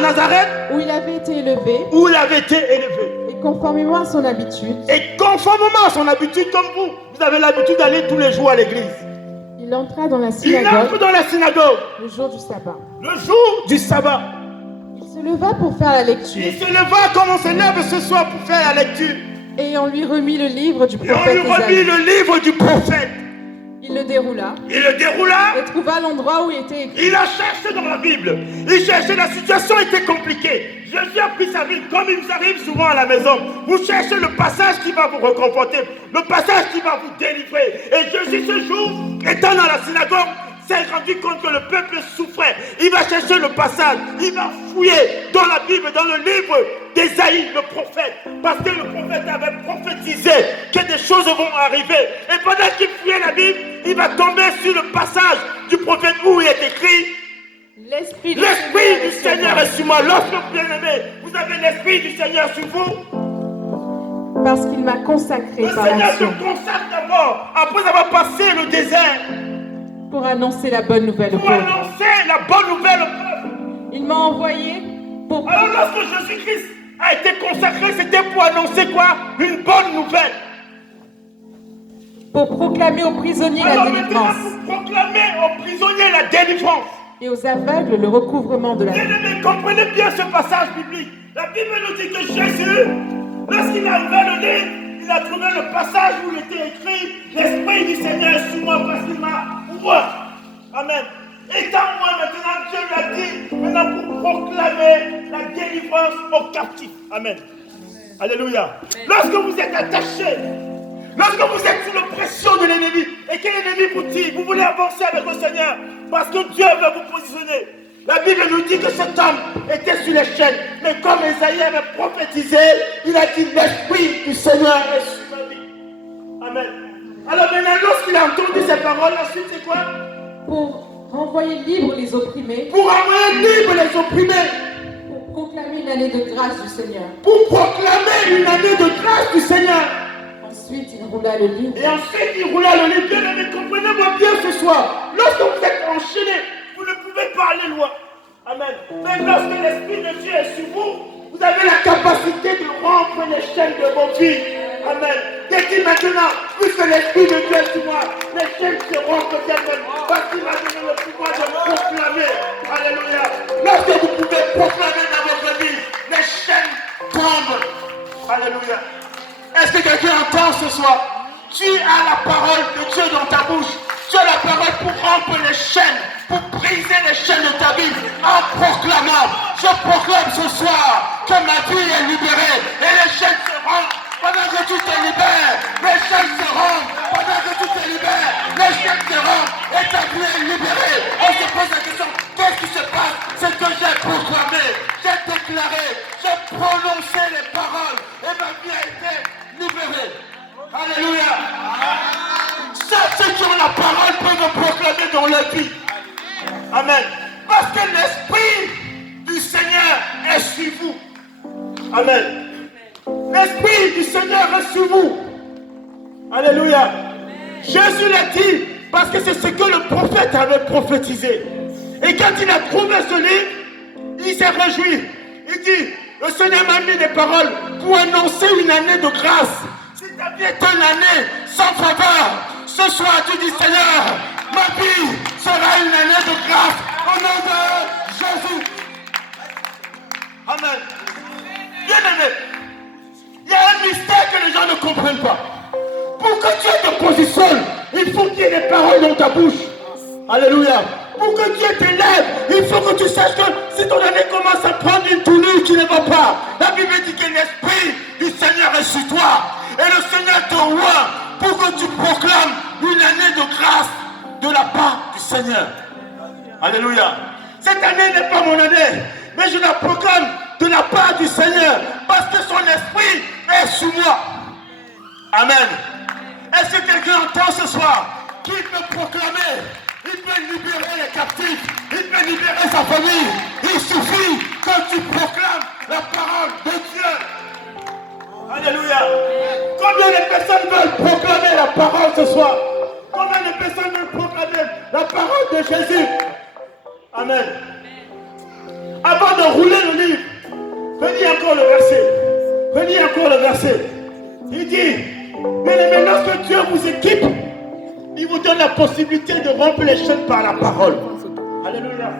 Nazareth, où il avait été élevé, et conformément à son habitude, comme vous avez l'habitude d'aller tous les jours à l'église. il entra dans la Il entre synagogue dans la synagogue le jour du sabbat. le jour du sabbat. Il se leva pour faire la lecture, Il se leva comme on se lève ce soir pour faire la lecture. et on lui remit le livre du Et on prophète lui remit Ésaïe. le livre du prophète. Il le déroula Il le déroula. et trouva l'endroit où il était écrit. Il a cherché dans la Bible. Il cherchait, la situation était compliquée. Jésus a pris sa Bible, comme il nous arrive souvent à la maison. Vous cherchez le passage qui va vous réconforter, le passage qui va vous délivrer. Et Jésus, ce jour, étant dans la synagogue, s'est rendu compte que le peuple souffrait. Il va chercher le passage, il va fouiller dans la Bible, dans le livre d'Ésaïe, le prophète, parce que le prophète avait prophétisé que des choses vont arriver. Et pendant qu'il fouillait la Bible, il va tomber sur le passage du prophète où il est écrit: L'Esprit l'Esprit du Seigneur est sur moi. Lorsque, bien-aimé, vous avez l'Esprit du Seigneur sur vous, parce qu'il m'a consacré le par Seigneur te l'action consacre d'abord, après avoir passé le désert, pour annoncer la bonne nouvelle aux pour pauvres. annoncer la bonne nouvelle au peuple. Il m'a envoyé pour Alors lorsque Jésus-Christ a été consacré, c'était pour annoncer quoi? Une bonne nouvelle. proclamer aux prisonniers la Alors maintenant, délivrance pour proclamer aux prisonniers la délivrance. et aux aveugles le recouvrement de la vie. Bien-aimés, comprenez bien ce passage biblique. La Bible nous dit que Jésus, lorsqu'il a ouvert le livre, il a trouvé le passage où il était écrit: l'Esprit du Seigneur est sur moi parce qu'il m'a ouvert. Amen. Étant moi maintenant, Dieu lui a dit maintenant pour proclamer la délivrance aux captifs. Amen. Alléluia. Lorsque vous êtes attaché, lorsque vous êtes sous l'oppression de l'ennemi et que l'ennemi vous dit, vous voulez avancer avec le Seigneur parce que Dieu veut vous positionner. La Bible nous dit que cet homme était sur les chaînes, mais comme Ésaïe avait prophétisé, il a dit: l'Esprit du Seigneur est sur ma vie. Amen. Alors maintenant, lorsqu'il a entendu ces paroles, ensuite c'est quoi? Pour renvoyer libres les opprimés, Pour envoyer libre les opprimés, pour proclamer une année de grâce du Seigneur. pour proclamer une année de grâce du Seigneur. Ensuite, il roula le livre Et ensuite, il roula le livre. Bien aimé, comprenez-moi bien ce soir. Lorsque vous êtes enchaîné, vous ne pouvez pas aller loin. Amen. Mais lorsque l'Esprit de Dieu est sur vous, vous avez la capacité de rompre les chaînes de vos vies. Amen. Et dit maintenant, puisque l'Esprit de Dieu est sur moi, les chaînes se rompent d'elles-mêmes. Parce qu'il m'a donné le pouvoir de proclamer. Alléluia. Lorsque vous pouvez proclamer dans votre vie, les chaînes tombent. Alléluia. Est-ce que quelqu'un entend ce soir? Tu as la parole de Dieu dans ta bouche. Tu as la parole pour rompre les chaînes, pour briser les chaînes de ta vie en proclamant. Je proclame ce soir que ma vie est libérée et les chaînes se rompent. Pendant que tu te libères, les chaînes se rompent. Pendant que tu te libères, les chaînes se rompent et ta vie est libérée. On se pose la question: qu'est-ce qui se passe? C'est que j'ai proclamé, j'ai déclaré, j'ai prononcé les paroles et ma vie a été libérée. Alléluia. Ceux qui ont la parole peuvent proclamer dans leur vie. Amen. Parce que l'Esprit du Seigneur est sur vous. Amen. L'Esprit du Seigneur est sur vous. Alléluia. Jésus l'a dit parce que c'est ce que le prophète avait prophétisé. Et quand il a trouvé ce livre, il s'est réjoui. Il dit: le Seigneur m'a mis des paroles pour annoncer une année de grâce. Si ta vie est une année sans faveur, ce soir tu dis: Seigneur, ma vie sera une année de grâce au nom de Jésus. Amen. Bien aimé, il y a un mystère que les gens ne comprennent pas. Pour que Dieu te positionne, il faut qu'il y ait des paroles dans ta bouche. Alléluia. Pour que Dieu t'élève, il faut que tu saches que si ton année commence à prendre une tournure qui ne va pas, la Bible dit que l'Esprit du Seigneur est sur toi. Et le Seigneur te voit pour que tu proclames une année de grâce de la part du Seigneur. Alléluia. Cette année n'est pas mon année, mais je la proclame de la part du Seigneur parce que son esprit est sur moi. Amen. Est-ce que quelqu'un entend ce soir qu'il peut proclamer? Il peut libérer les captifs, il peut libérer sa famille. Il suffit que tu proclames la parole de Dieu. Alléluia. Combien de personnes veulent proclamer la parole ce soir? Combien de personnes veulent proclamer la parole de Jésus? Amen. Avant de rouler le livre. Venez encore le verset. Venez encore le verset. Il dit, bien aimé, lorsque Dieu vous équipe, il vous donne la possibilité de rompre les chaînes par la parole. Alléluia.